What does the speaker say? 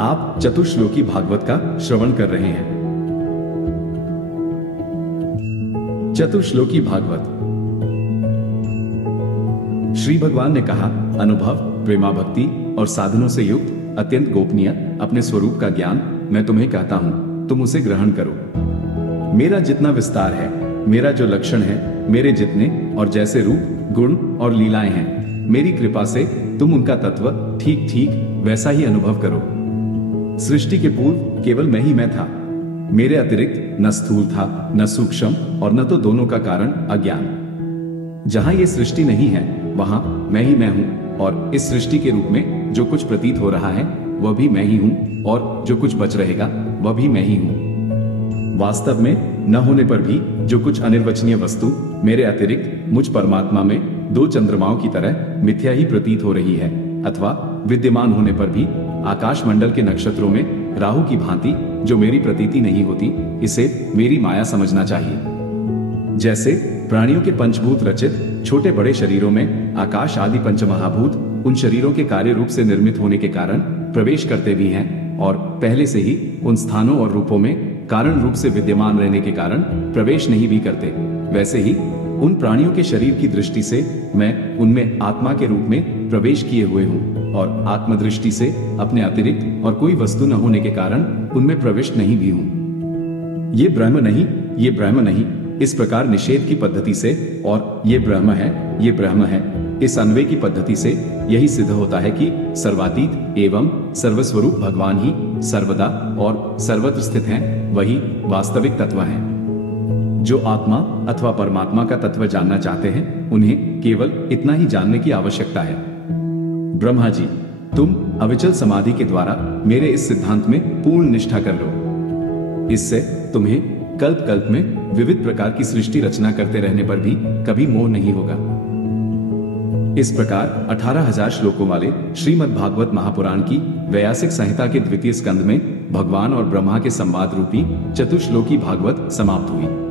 आप चतुश्लोकी भागवत का श्रवण कर रहे हैं। चतुश्लोकी भागवत। श्री भगवान ने कहा, अनुभव, प्रेमा भक्ति और साधनों से युक्त अत्यंत गोपनीय अपने स्वरूप का ज्ञान मैं तुम्हें कहता हूं, तुम उसे ग्रहण करो। मेरा जितना विस्तार है, मेरा जो लक्षण है, मेरे जितने और जैसे रूप, गुण और लीलाएं हैं, मेरी कृपा से तुम उनका तत्व ठीक ठीक वैसा ही अनुभव करो। सृष्टि के पूर्व केवल मैं ही मैं था। मेरे अतिरिक्त न स्थूल था, न सूक्ष्म और न तो दोनों का कारण अज्ञान। जहां ये सृष्टि नहीं है, वहां मैं ही मैं हूं, और इस सृष्टि के रूप में जो कुछ प्रतीत हो रहा है वह भी मैं ही हूं, और जो कुछ बच रहेगा वह भी मैं ही हूं। वास्तव में न होने पर भी जो कुछ अनिर्वचनीय वस्तु मेरे अतिरिक्त मुझ परमात्मा में दो चंद्रमाओं की तरह मिथ्या ही प्रतीत हो रही है, अथवा विद्यमान होने पर भी आकाश मंडल के नक्षत्रों में राहु की भांति जो मेरी प्रतीति नहीं होती, इसे मेरी माया समझना चाहिए। जैसे प्राणियों के पंचभूत रचित छोटे बड़े शरीरों में आकाश आदि पंचमहाभूत उन शरीरों के कार्य रूप से निर्मित होने के कारण प्रवेश करते भी हैं, और पहले से ही उन स्थानों और रूपों में कारण रूप से विद्यमान रहने के कारण प्रवेश नहीं भी करते, वैसे ही उन प्राणियों के शरीर की दृष्टि से मैं उनमें आत्मा के रूप में प्रवेश किए हुए हूँ, और आत्मदृष्टि से अपने अतिरिक्त और कोई वस्तु न होने के कारण उनमें प्रविष्ट नहीं भी हूँ। ये ब्रह्म नहीं, ये ब्रह्म नहीं, इस प्रकार निषेध की पद्धति से और ये ब्रह्म है, ये ब्रह्म है, इस अन्वय की पद्धति से यही सिद्ध होता है कि सर्वातीत एवं सर्वस्वरूप भगवान ही सर्वदा और सर्वत्र स्थित हैं, वही वास्तविक तत्व हैं। जो आत्मा अथवा परमात्मा का तत्व जानना चाहते हैं, उन्हें केवल इतना ही जानने की आवश्यकता है। ब्रह्मा जी, तुम अविचल समाधि के द्वारा मेरे इस सिद्धांत में पूर्ण निष्ठा कर लो। इससे तुम्हें कल्प कल्प में विविध प्रकार की सृष्टि रचना करते रहने पर भी कभी मोह नहीं होगा। इस प्रकार 18,000 श्लोकों वाले श्रीमद् भागवत महापुराण की वैयासिक संहिता के द्वितीय स्कंद में भगवान और ब्रह्मा के संवाद रूपी चतुश्लोकी भागवत समाप्त हुई।